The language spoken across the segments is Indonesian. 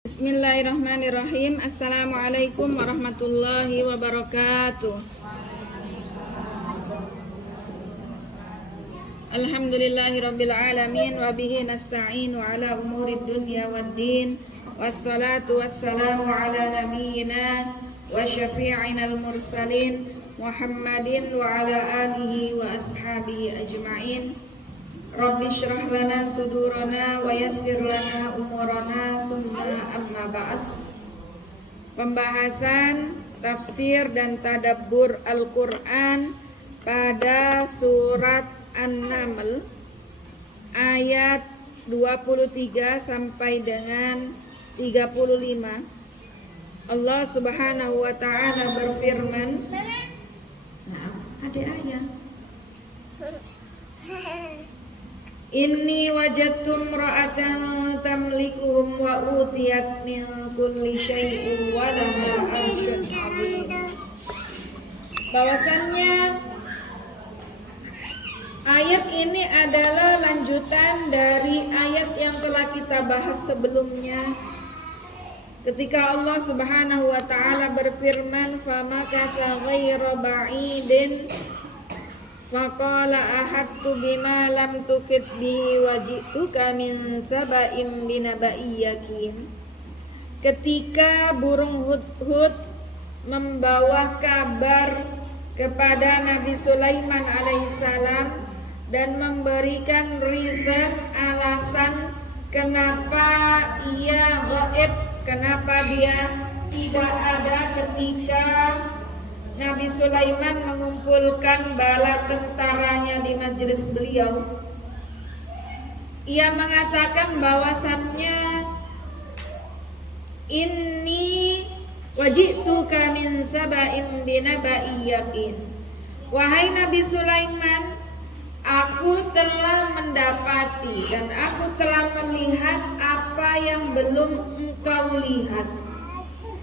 Bismillahirrahmanirrahim. Assalamualaikum warahmatullahi wabarakatuh. Alhamdulillahirabbil alamin wa bihi nasta'inu ala umurid dunya waddin. Wassalatu wassalamu ala nabiyyina wa syafi'inal mursalin Muhammadin wa ala alihi wa ashabihi ajma'in. Rabbi syrah lana sudurana wa yassir lana umurana summa amma ba'd. Pembahasan tafsir dan tadabbur Al-Quran pada surat An-Naml ayat 23 sampai dengan 35. Allah Subhanahu wa ta'ala berfirman, ada ayat, Inni wajadtum ra'atan tamlikuhum wa utiyat min kulli syai'in wa laha 'arsyun 'azim. Bahwasannya ayat ini adalah lanjutan dari ayat yang telah kita bahas sebelumnya, ketika Allah Subhanahu wa ta'ala berfirman, famakatha ghaira ba'idin faqala ahattu bima lam tuhit bihi waji'tuka min saba'im binaba'in yakin. Ketika burung hudhud membawa kabar kepada Nabi Sulaiman alaihissalam dan memberikan reason, alasan kenapa ia gaib, kenapa dia tidak ada ketika Nabi Sulaiman mengumpulkan bala tentaranya di majelis beliau. Ia mengatakan bahwasannya, inni waji'tuka min saba'in binaba'in yakin. Wahai Nabi Sulaiman, aku telah mendapati dan aku telah melihat apa yang belum engkau lihat,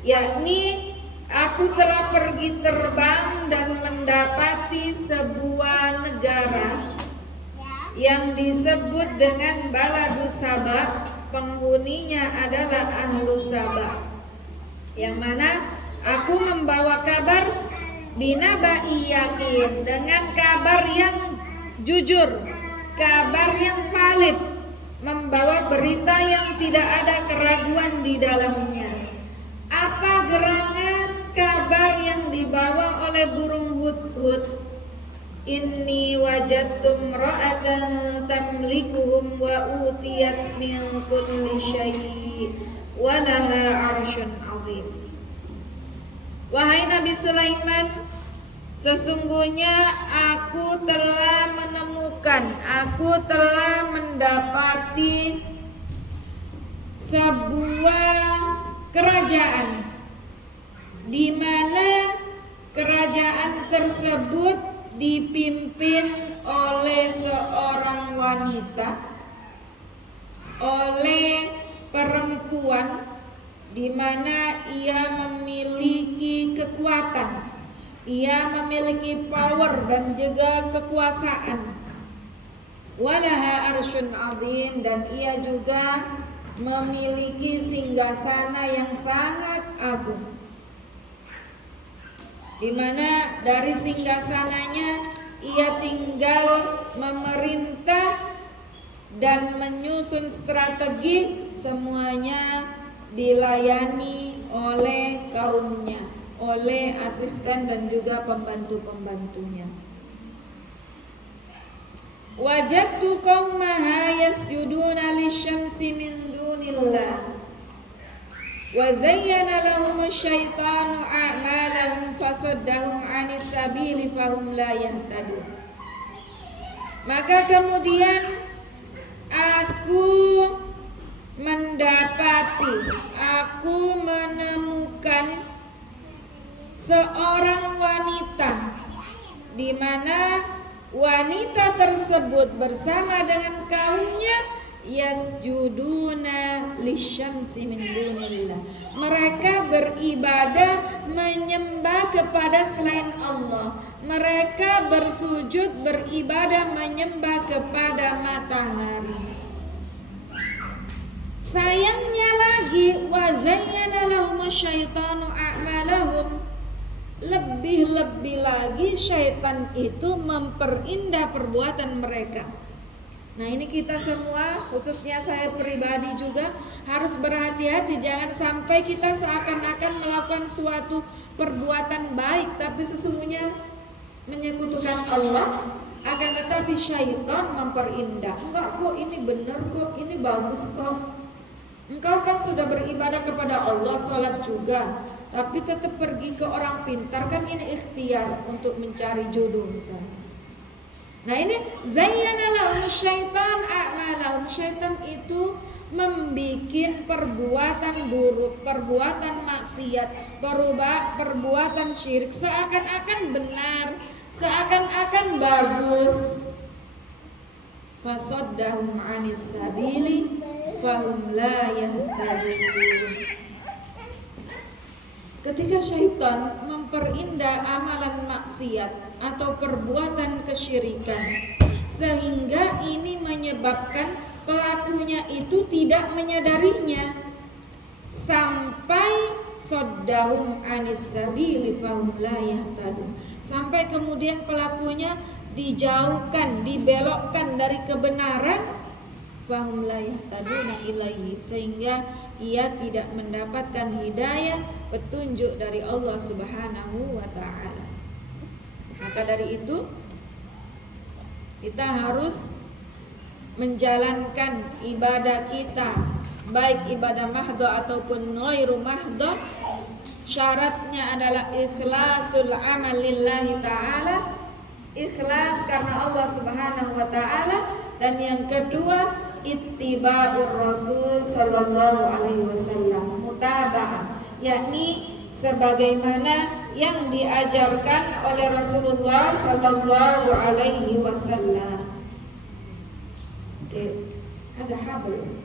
yakni aku telah pergi terbang dan mendapati sebuah negara yang disebut dengan Baladu Saba. Penghuninya adalah Ahlu Saba, yang mana aku membawa kabar binaba'i yakin, dengan kabar yang jujur, kabar yang valid, membawa berita yang tidak ada keraguan di dalamnya. Apa gerangan kabar yang dibawa oleh burung hudhud? Inni wajadtum ra'atan tamlikuhum wa utiyat min kulli syai' wa laha 'arsyun 'azim. Wahai Nabi Sulaiman, sesungguhnya aku telah menemukan, aku telah mendapati sebuah kerajaan di mana kerajaan tersebut dipimpin oleh seorang wanita, oleh perempuan, di mana ia memiliki kekuatan, ia memiliki power dan juga kekuasaan. Walaha 'arsyun 'azim, dan ia juga memiliki singgasana yang sangat agung, di mana dari singgasananya ia tinggal memerintah dan menyusun strategi, semuanya dilayani oleh kaumnya, oleh asisten dan juga pembantu-pembantunya. Wajadtu qaumaha yasjuduna lisyamsi min dunillah wa zayyana lahum asyaitanu a'malahum fasaddahum 'anis sabili fahum la yahtadun. Maka kemudian aku menemukan seorang wanita, di mana wanita tersebut bersama dengan kaumnya yasjuduna lisyamsi min dunillah. Mereka beribadah, menyembah kepada selain Allah. Mereka bersujud, beribadah, menyembah kepada matahari. Sayangnya lagi, wa zayyana lahumus syaitanu a'malahum. Lebih-lebih lagi syaitan itu memperindah perbuatan mereka. Nah, ini kita semua, khususnya saya pribadi juga harus berhati-hati. Jangan sampai kita seakan-akan melakukan suatu perbuatan baik tapi sesungguhnya menyekutukan Allah, akan tetapi syaitan memperindah. Enggak kok, ini benar kok, ini bagus kok. Engkau kan sudah beribadah kepada Allah, sholat juga, tapi tetap pergi ke orang pintar, kan ini ikhtiar untuk mencari jodoh misalnya. Nah, ini zayyana lahum syaitan a'malahum. Syaitan itu membikin perbuatan buruk, perbuatan maksiat, perbuatan syirik seakan-akan benar, seakan-akan bagus. Fasaddahum 'anis sabili fahum la yahtadun. Ketika syaitan memperindah amalan maksiat atau perbuatan kesyirikan, sehingga ini menyebabkan pelakunya itu tidak menyadarinya, sampai soddahum anis sabili fahum la yahtadun, sampai kemudian pelakunya dijauhkan, dibelokkan dari kebenaran, fahum la yahtaduna ilaihi, sehingga ia tidak mendapatkan hidayah, petunjuk dari Allah Subhanahu wa ta'ala. Maka dari itu kita harus menjalankan ibadah kita, baik ibadah mahdhah ataupun ghairu mahdhah. Syaratnya adalah ikhlasul amal lillahi ta'ala, ikhlas karena Allah Subhanahu wa ta'ala. Dan yang kedua, ittiba'ur Rasul sallallahu alaihi wasallam, mutaba'ah, yakni sebagaimana yang diajarkan oleh Rasulullah sallallahu alaihi wasallam. Oke, ada habl.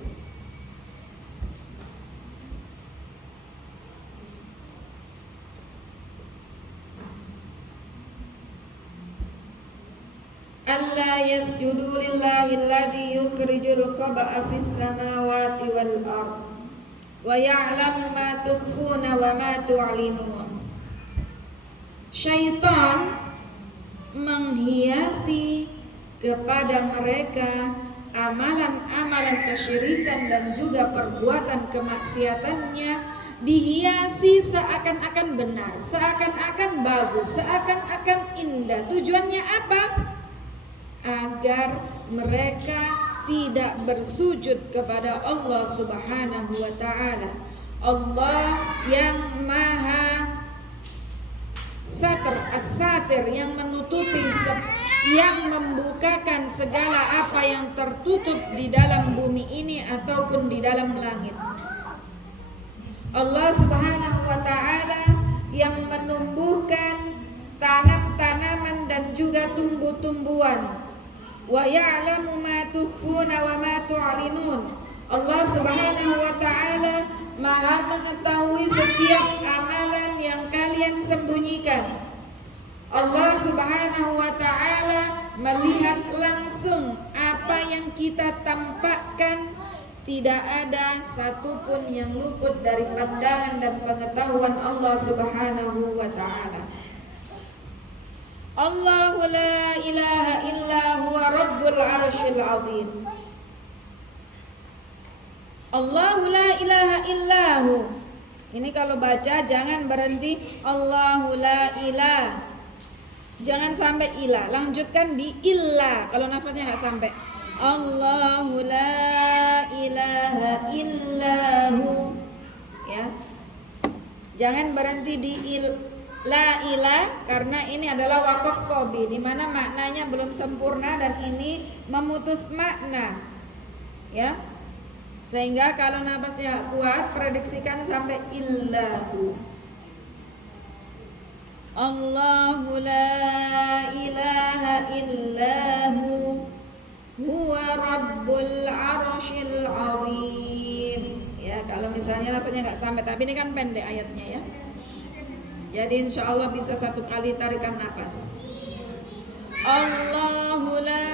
alla yasjudu lillahi alladhi yukhrijul khaba'a fis samawati wal ard wa ya'lamu ma tukhfuna wa ma tu'linun. Syaitan menghiasi kepada mereka amalan-amalan kesyirikan dan juga perbuatan kemaksiatannya, dihiasi seakan-akan benar, seakan-akan bagus, seakan-akan indah. Tujuannya apa? Agar mereka tidak bersujud kepada Allah Subhanahu wa ta'ala, Allah yang maha satir, as-satir, yang menutupi, yang membukakan segala apa yang tertutup di dalam bumi ini ataupun di dalam langit. Allah Subhanahu wa ta'ala yang menumbuhkan tanam-tanaman dan juga tumbuh-tumbuhan. Wa ya'lamu ma tukhfuna wa ma tu'linun. Allah Subhanahu wa ta'ala maha mengetahui setiap amalan yang kalian sembunyikan. Allah Subhanahu wa ta'ala melihat langsung apa yang kita tampakkan. Tidak ada satupun yang luput dari pandangan dan pengetahuan Allah Subhanahu wa ta'ala. Allahu la ilaha illa huwa rabbul arsyil azim. Allahu la ilaha illahu. Ini kalau baca jangan berhenti Allahu la ilah. Jangan sampai ilah, lanjutkan di illa kalau nafasnya enggak sampai. Allahu la ilaha illahu. Ya. Jangan berhenti di la ilah, karena ini adalah waqaf qobi, di mana maknanya belum sempurna dan ini memutus makna. Ya. Sehingga kalau nafasnya kuat, prediksikan sampai illahu. Allahu la ilaha illahu huwa rabbul arsyil azim. Ya, kalau misalnya nafasnya enggak sampai, tapi ini kan pendek ayatnya ya. Jadi insya Allah bisa satu kali tarikan nafas. Allahu la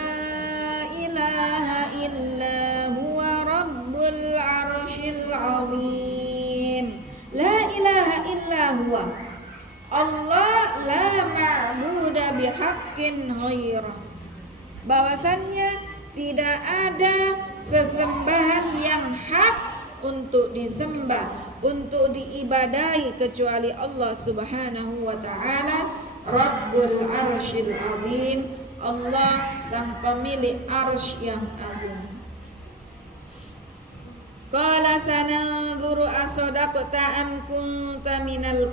ilaha illa huwa rabbul Rabbul arsyil azim. La ilaha illa huwa. Allah la ma'buda bihaqqin ghairah. Bahwasannya tidak ada sesembahan yang hak untuk disembah, untuk diibadahi kecuali Allah Subhanahu wa taala, Rabbul arsyil azim. Allah sang pemilik arsy yang agung. Qala sananzuru asadaqta am kunta minal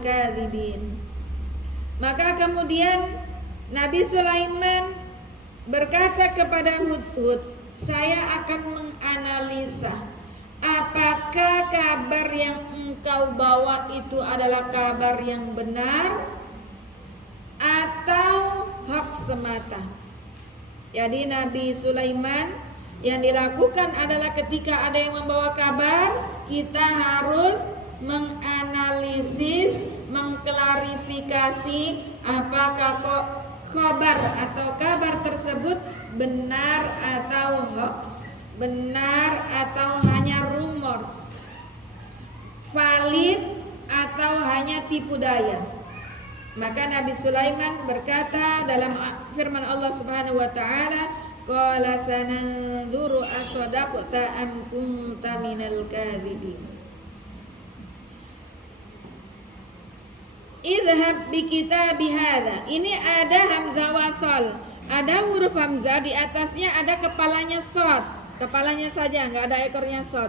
kadhibin. Maka kemudian Nabi Sulaiman berkata kepada Hudhud, saya akan menganalisa apakah kabar yang engkau bawa itu adalah kabar yang benar atau hak semata. Jadi Nabi Sulaiman yang dilakukan adalah ketika ada yang membawa kabar, kita harus menganalisis, mengklarifikasi apakah kabar atau kabar tersebut benar atau hoax, benar atau hanya rumors, valid atau hanya tipu daya. Maka Nabi Sulaiman berkata dalam firman Allah Subhanahu wa taala, qala sananzuru asadaqta am kunta minal kadhibin. Idhhab bi kitabi hadza. Ini ada hamzah wasal, ada huruf hamzah, di atasnya ada kepalanya shad, kepalanya saja, enggak ada ekornya shad.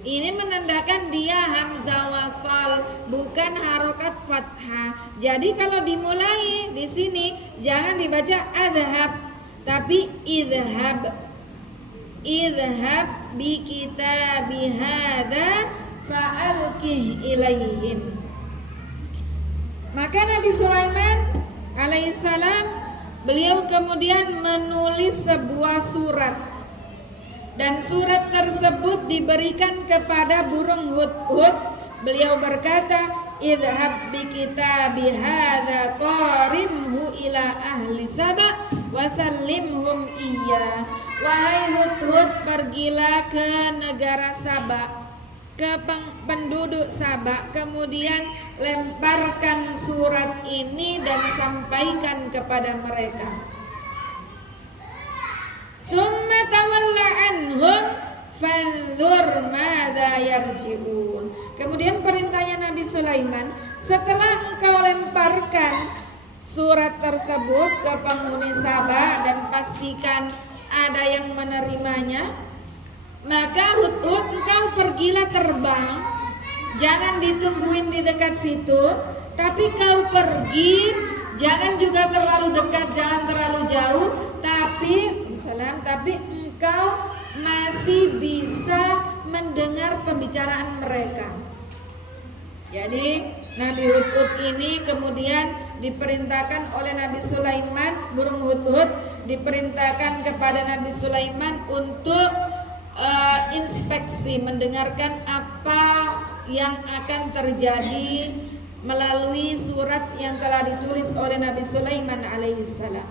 Ini menandakan dia hamzah wasal, bukan harokat fathah. Jadi kalau dimulai di sini jangan dibaca adhab, tapi idhab. Idhab bi kitabi hadza fa'alqih ilaihim. Maka Nabi Sulaiman alaihissalam, beliau kemudian menulis sebuah surat. Dan surat tersebut diberikan kepada burung hudhud. Beliau berkata, idhab bi kitabi hadza qarimhu ila ahli Saba wa sallimhum iya. Wahai hudhud, pergilah ke negara Saba, ke penduduk Saba, kemudian lemparkan surat ini dan sampaikan kepada mereka. Tsumma tawalla anhum fanzur madza yarji'un. Kemudian perintahnya Nabi Sulaiman, setelah engkau lemparkan surat tersebut ke penghuni Saba dan pastikan ada yang menerimanya, maka hudhud engkau pergilah terbang. Jangan ditungguin di dekat situ, tapi kau pergi, jangan juga terlalu dekat, jangan terlalu jauh, tapi engkau masih bisa mendengar pembicaraan mereka. Jadi Nabi Hudhud ini kemudian diperintahkan oleh Nabi Sulaiman, burung hudhud diperintahkan kepada Nabi Sulaiman untuk inspeksi, mendengarkan apa yang akan terjadi melalui surat yang telah ditulis oleh Nabi Sulaiman alaihissalam.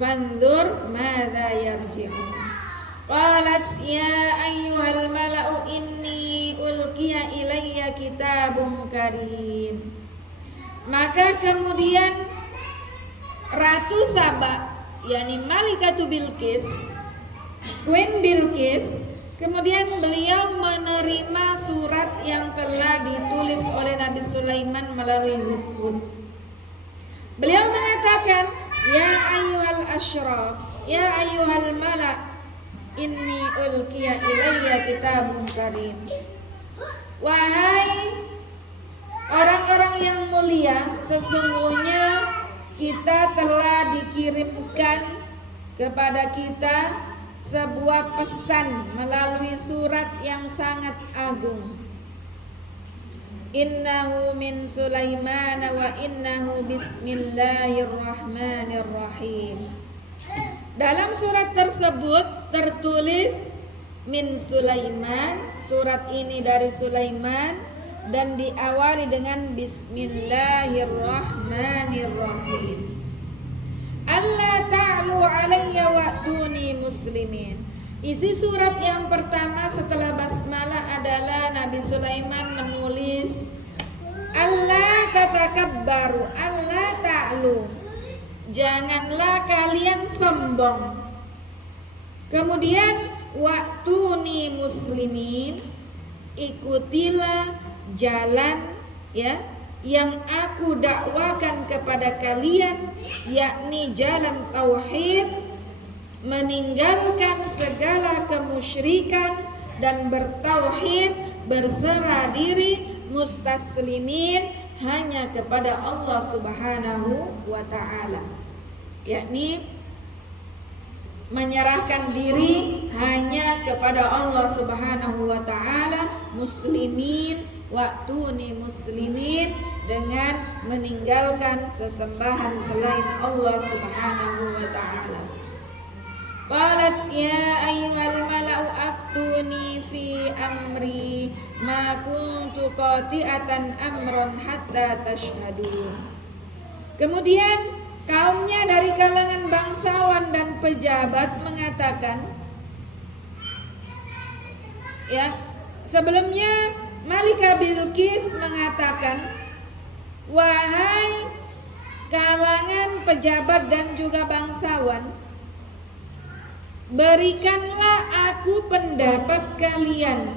Fanzur madza yarji'un. Qalat ya ayyuhal mala'u inni ulqiya ilayya kitabun karim. Maka kemudian Ratu Saba, yakni Malikatu Bilqis, Queen Bilqis, kemudian beliau menerima surat yang telah ditulis oleh Nabi Sulaiman melalui hudhud. Beliau mengatakan, ya ayyuhal asyraf, ya ayyuhal mala' inni ulqiya ilayya kitabun karim. Wahai orang-orang yang mulia, sesungguhnya kita telah dikirimkan kepada kita sebuah pesan melalui surat yang sangat agung. Innahu min Sulaiman wa innahu bismillahirrahmanirrahim. Dalam surat tersebut tertulis min Sulaiman, surat ini dari Sulaiman dan diawali dengan bismillahirrahmanirrahim. Allah ta'lu alayya wa'tuni muslimin. Isi surat yang pertama setelah basmalah adalah Nabi Sulaiman menulis Allah tatakabbaru, Allah ta'lu, janganlah kalian sombong. Kemudian wa'tuni muslimin, ikutilah jalan ya yang aku dakwakan kepada kalian, yakni jalan tauhid, meninggalkan segala kemusyrikan dan bertauhid, berserah diri, mustaslimin hanya kepada Allah Subhanahu wa ta'ala, yakni menyerahkan diri hanya kepada Allah Subhanahu wa ta'ala, muslimin, wa'tuni muslimin, dengan meninggalkan sesembahan selain Allah Subhanahu wa ta'ala. Qalat ya ayyuhal mala'u aftuni fi amri ma kuntu qati'atan amran hatta tashhadun. Kemudian kaumnya dari kalangan bangsawan dan pejabat mengatakan, ya, sebelumnya Malikah Bilqis mengatakan, wahai kalangan pejabat dan juga bangsawan, berikanlah aku pendapat kalian,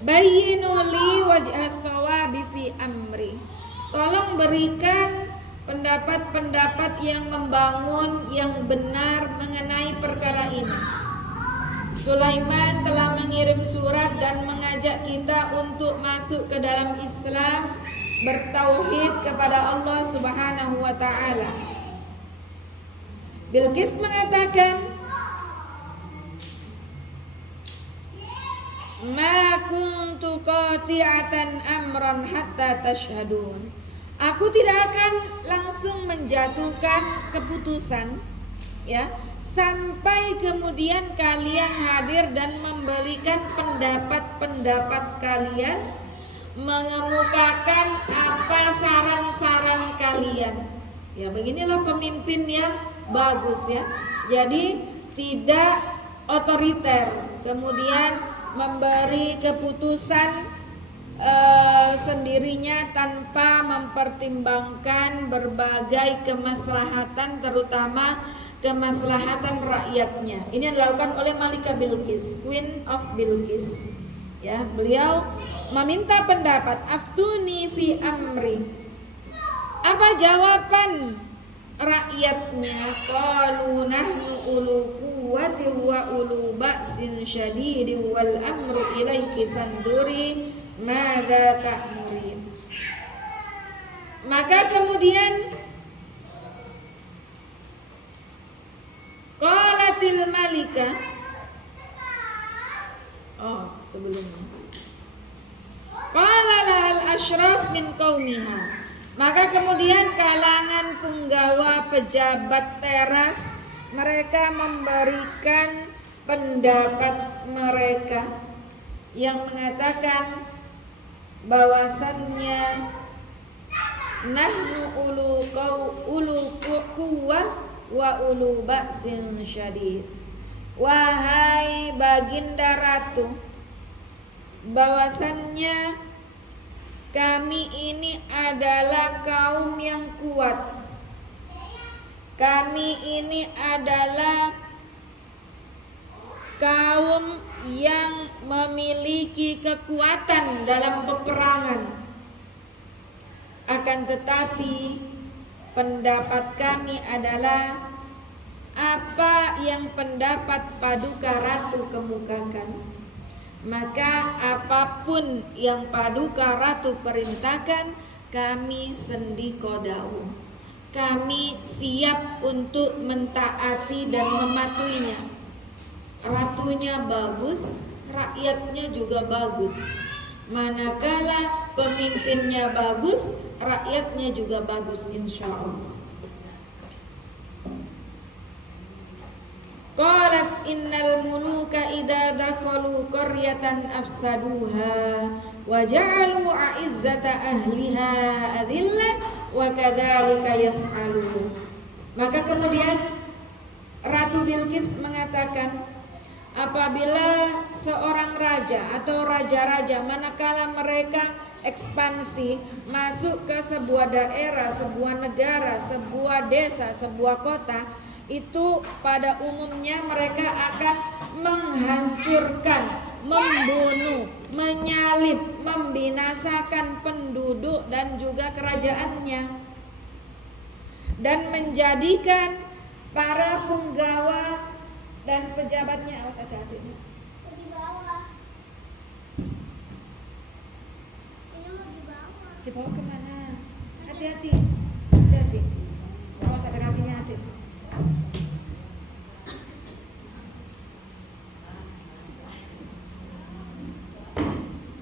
bayyinu li wajhas shawabi fi amri, tolong berikan pendapat-pendapat yang membangun, yang benar mengenai perkara ini. Sulaiman telah mengirim surat dan mengajak kita untuk masuk ke dalam Islam, bertauhid kepada Allah Subhanahu wa ta'ala. Bilqis mengatakan, ma kuntu qati'atan amran hatta tashhadun. Aku tidak akan langsung menjatuhkan keputusan, ya, sampai kemudian kalian hadir dan memberikan pendapat-pendapat kalian, mengemukakan apa saran-saran kalian. Ya, beginilah pemimpin yang bagus ya. Jadi tidak otoriter, kemudian memberi keputusan sendirinya tanpa mempertimbangkan berbagai kemaslahatan, terutama kemaslahatan rakyatnya. Ini yang dilakukan oleh Malikah Bilqis, Queen of Bilqis. Ya, beliau meminta pendapat, aftuni fi amri. Apa jawaban rakyatnya? Qalu nahnu ulu quwwati wa ulu ba'sin syadidi wal amru ilaiki fanduri madza ta'murin. Maka kemudian qalatil malika, sebelumnya qala lahal asyraf min qaumiha, maka kemudian kalangan punggawa pejabat teras mereka memberikan pendapat mereka yang mengatakan bahwasannya nahnu ulu quwwah wa ulu ba'sin syadid. Wahai baginda ratu, bahwasannya kami ini adalah kaum yang kuat. Kami ini adalah kaum yang memiliki kekuatan dalam peperangan. Akan tetapi pendapat kami adalah apa yang pendapat Paduka Ratu kemukakan. Maka apapun yang Paduka Ratu perintahkan, kami sendi kodau. Kami siap untuk mentaati dan mematuhinya. Ratunya bagus, rakyatnya juga bagus. Manakala pemimpinnya bagus, rakyatnya juga bagus, insya Allah. Qalat innal muluka idza dakhalu qaryatan afsaduha wa ja'alu a'izzata ahliha adillah wa kadzalika yaf'alun. Maka kemudian Bilqis mengatakan, apabila seorang raja atau raja-raja manakala mereka ekspansi masuk ke sebuah daerah, sebuah negara, sebuah desa, sebuah kota, itu pada umumnya mereka akan menghancurkan, membunuh, menyalib, membinasakan penduduk dan juga kerajaannya, dan menjadikan para punggawa dan pejabatnya, awas hati-hati. Dibawa kemana? Hati-hati, hati-hati. Awas ada kakinya, hati.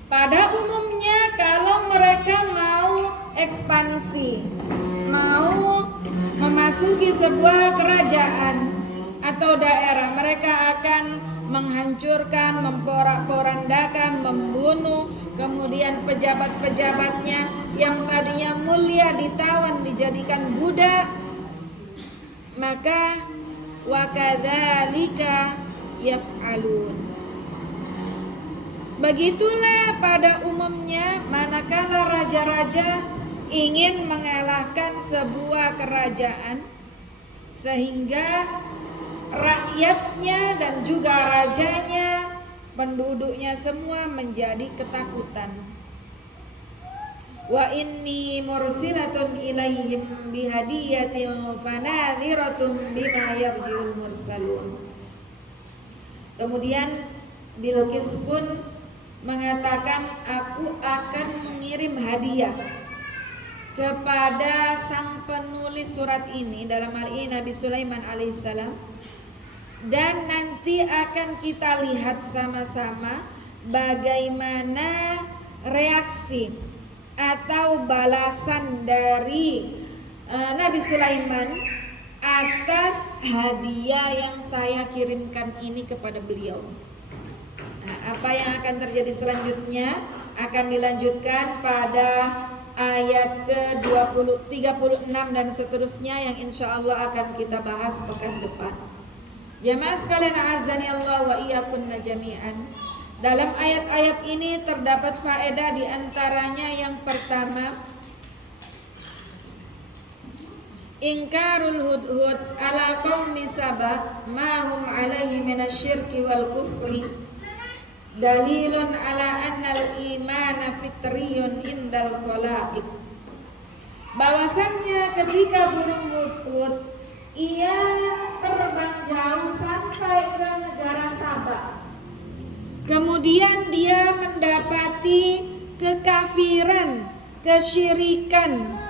Pada umumnya kalau mereka mau ekspansi, mau memasuki sebuah kerajaan atau daerah, mereka akan menghancurkan, memporak-porandakan, membunuh, kemudian pejabat-pejabatnya yang tadinya mulia ditawan, dijadikan budak. Maka wakadzalika yaf'alun. Begitulah pada umumnya manakala raja-raja ingin mengalahkan sebuah kerajaan, sehingga rakyatnya dan juga rajanya, penduduknya semua menjadi ketakutan. Wa inni mursilatun ilaihim bihadiyatin fanadhiratun bima yarjiul mursalun. Kemudian Bilqis pun mengatakan, aku akan mengirim hadiah kepada sang penulis surat ini, dalam hal ini Nabi Sulaiman alaihissalam, dan nanti akan kita lihat sama-sama bagaimana reaksi atau balasan dari Nabi Sulaiman atas hadiah yang saya kirimkan ini kepada beliau. Nah, apa yang akan terjadi selanjutnya akan dilanjutkan pada ayat ke-36 dan seterusnya yang insya Allah akan kita bahas pekan depan. Jamaah sekalian azani Allah wa iyyakunna jami'an. Dalam ayat-ayat ini terdapat faedah, di antaranya yang pertama, ingkarul hudhud ala qaumi Saba ma hum alaihi minasyirki wal kufri dalilun ala annal imana fitriyun indal khalaiq. Bahwasannya ketika burung hudhud ia terbang jauh sampai ke negara Saba, kemudian dia mendapati kekafiran, kesyirikan,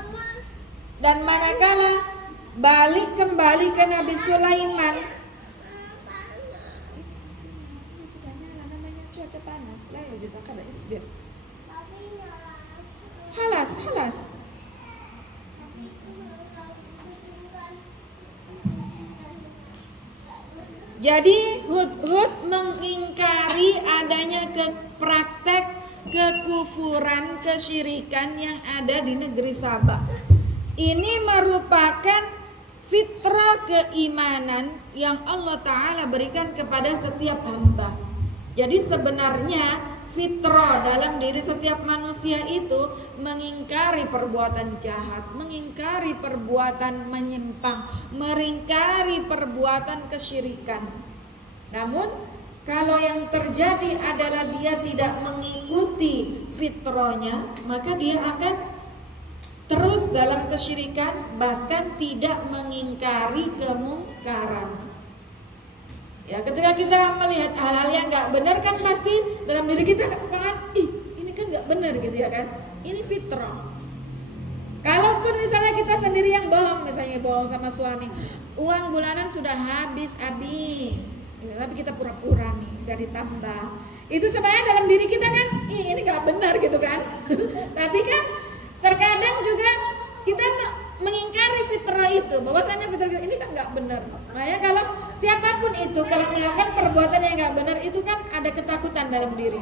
dan manakala balik kembali ke Nabi Sulaiman, cuaca panas, halas. Jadi Hudhud mengingkari adanya praktek kekufuran, kesyirikan yang ada di negeri Saba. Ini merupakan fitrah keimanan yang Allah Ta'ala berikan kepada setiap hamba. Jadi sebenarnya fitrah dalam diri setiap manusia itu mengingkari perbuatan jahat, mengingkari perbuatan menyimpang, mengingkari perbuatan kesyirikan. Namun kalau yang terjadi adalah dia tidak mengikuti fitrahnya, maka dia akan terus dalam kesyirikan, bahkan tidak mengingkari kemungkaran. Ya, ketika kita melihat hal-hal yang nggak benar kan pasti dalam diri kita kan, ini kan nggak benar gitu ya kan? Ini fitrah. Kalaupun misalnya kita sendiri yang bohong, misalnya bohong sama suami, uang bulanan sudah habis, tapi kita pura-pura nih dari tante. Itu sebenarnya dalam diri kita kan, ini nggak benar gitu kan? Tapi kan terkadang juga kita mengingkari fitrah itu, bahwasanya fitrah ini kan nggak benar. Makanya kalau siapapun itu kalau melakukan perbuatan yang nggak benar itu kan ada ketakutan dalam diri.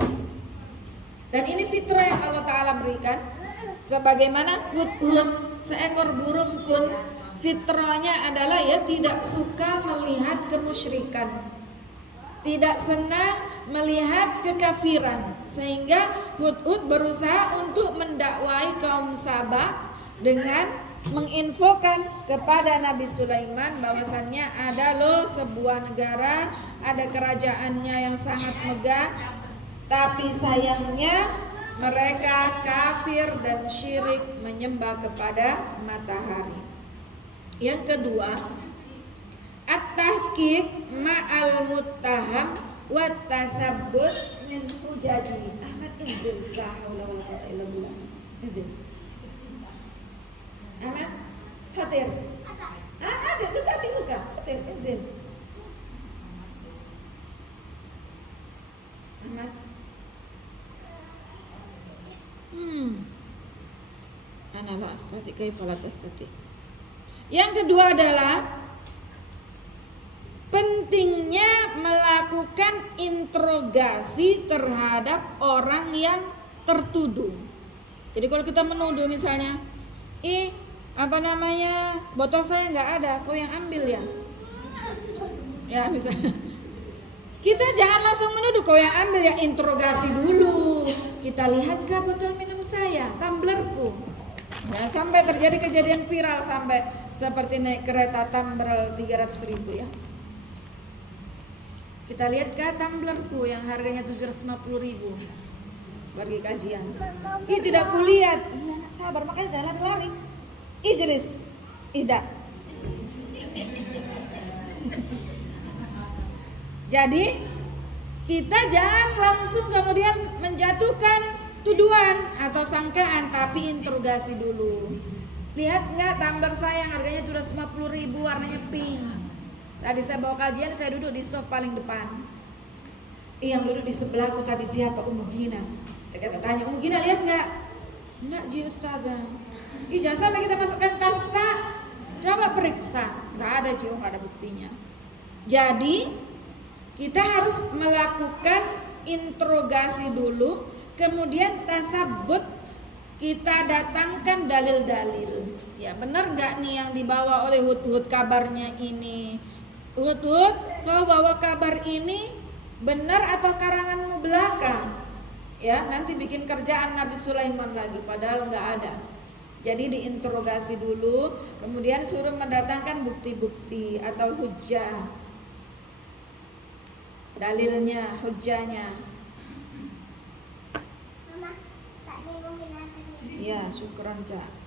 Dan ini fitrah yang Allah Ta'ala berikan. Sebagaimana hudhud, seekor burung pun fitrahnya adalah ya tidak suka melihat kemusyrikan, tidak senang melihat kekafiran, sehingga Hudhud berusaha untuk mendakwai kaum Sabah dengan menginfokan kepada Nabi Sulaiman bahwasannya ada loh sebuah negara, ada kerajaannya yang sangat megah, tapi sayangnya mereka kafir dan syirik menyembah kepada matahari. Yang kedua, at-tahqiq ma'al muttaham wa tasabbut min hujaji. Ahmad izin, la haula wala quwwata illa billah. Izin. Ahmad, hadir. Ada, tetapi buka. Hadir, izin. Ahmad. Ana la astati kaifa la tastati. Yang kedua adalah pentingnya melakukan interogasi terhadap orang yang tertuduh. Jadi kalau kita menuduh misalnya, botol saya nggak ada, kau yang ambil ya? Ya misalnya, kita jangan langsung menuduh kau yang ambil ya, interogasi dulu. Kita lihatkah botol minum saya, tumblerku? Ya, sampai terjadi kejadian viral sampai seperti naik kereta tumbler 300.000 ya. Kita lihatkah tumblerku yang harganya 750.000 bagi kajian? Tidak kulihat. Iya nak sabar, makanya jangan lari. Ijlis, tidak. Jadi kita jangan langsung kemudian menjatuhkan tuduhan atau sangkaan, tapi interogasi dulu. Lihat nggak tumbler saya yang harganya 750.000 warnanya pink. Tadi saya bawa kajian, saya duduk di soft paling depan. Yang duduk di sebelahku tadi siapa? Ummu Gina. Saya tanya, Ummu Gina lihat nggak? Enggak ji Ustazah. Jangan sampai kita masukkan tas tak. Coba periksa. Nggak ada ji, nggak ada buktinya. Jadi kita harus melakukan interogasi dulu, kemudian tasabbut, kita datangkan dalil-dalil. Ya benar nggak nih yang dibawa oleh Hudhud kabarnya ini? Hudhud, kau bawa kabar ini benar atau karanganmu belaka? Ya, nanti bikin kerjaan Nabi Sulaiman lagi, padahal nggak ada. Jadi diinterogasi dulu, kemudian suruh mendatangkan bukti-bukti atau hujjah, dalilnya, hujjahnya. Ya, syukran Cak.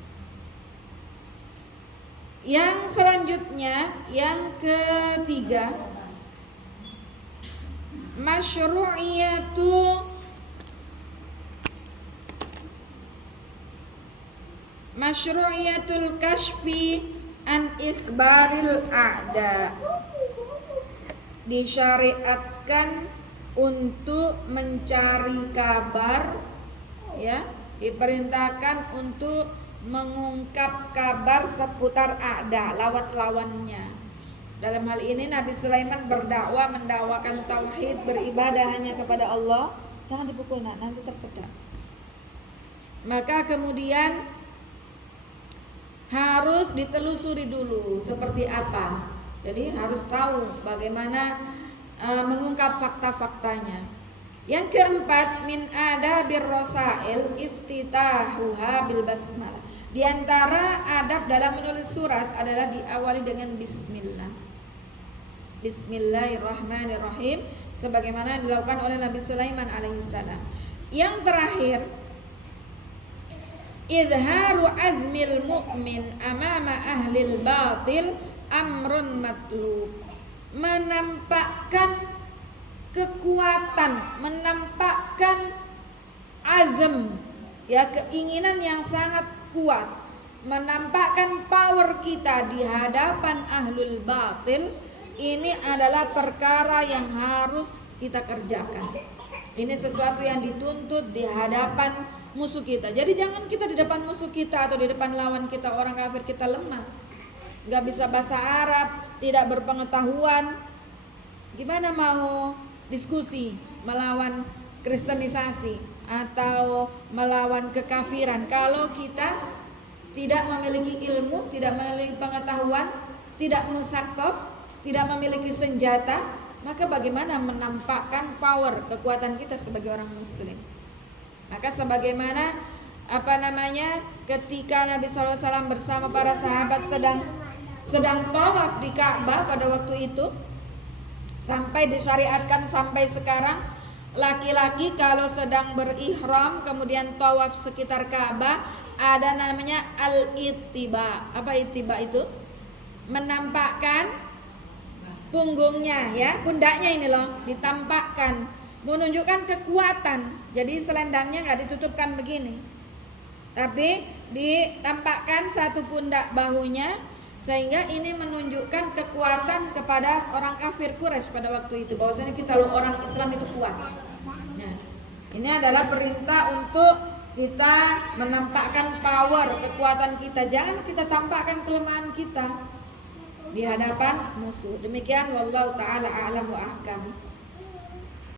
Yang selanjutnya, yang ketiga, masyru'iyatul kashfi an ikhbaril a'da. Disyariatkan untuk mencari kabar, ya, diperintahkan untuk mengungkap kabar seputar a'da, lawan-lawannya. Dalam hal ini Nabi Sulaiman berdakwah, mendakwakan tauhid, beribadah hanya kepada Allah. Jangan dipukul nak, nanti tersedak. Maka kemudian harus ditelusuri dulu seperti apa. Jadi harus tahu bagaimana mengungkap fakta-faktanya. Yang keempat, min adabir rasail iftitahuha bil basmalah. Di antara adab dalam menulis surat adalah diawali dengan bismillah. Bismillahirrahmanirrahim, sebagaimana dilakukan oleh Nabi Sulaiman alaihissalam. Yang terakhir, izharu azmil mu'min amama ahlil batil amrun matlub. Menampakkan kekuatan, menampakkan azam, ya, keinginan yang sangat kuat, menampakkan power kita di hadapan ahlul batil. Ini adalah perkara yang harus kita kerjakan. Ini sesuatu yang dituntut di hadapan musuh kita. Jadi jangan kita di depan musuh kita atau di depan lawan kita, orang kafir, kita lemah, gak bisa bahasa Arab, tidak berpengetahuan. Gimana mau diskusi melawan kristenisasi atau melawan kekafiran kalau kita tidak memiliki ilmu, tidak memiliki pengetahuan, tidak musaqqaf, tidak memiliki senjata, maka bagaimana menampakkan power, kekuatan kita sebagai orang muslim? Maka sebagaimana ketika Nabi SAW bersama para sahabat sedang tawaf di Ka'bah pada waktu itu, sampai disyariatkan sampai sekarang, laki-laki kalau sedang berihram kemudian tawaf sekitar Ka'bah ada namanya al-ittiba. Apa ittiba itu? Menampakkan punggungnya, ya, pundaknya ini loh, ditampakkan, menunjukkan kekuatan. Jadi selendangnya nggak ditutupkan begini, tapi ditampakkan satu pundak bahunya, sehingga ini menunjukkan kekuatan kepada orang kafir Quraisy pada waktu itu, bahwasanya kita loh orang Islam itu kuat. Nah, ini adalah perintah untuk kita menampakkan power, kekuatan kita. Jangan kita tampakkan kelemahan kita di hadapan musuh. Demikian, wallahu taala a'lam wa ahkam.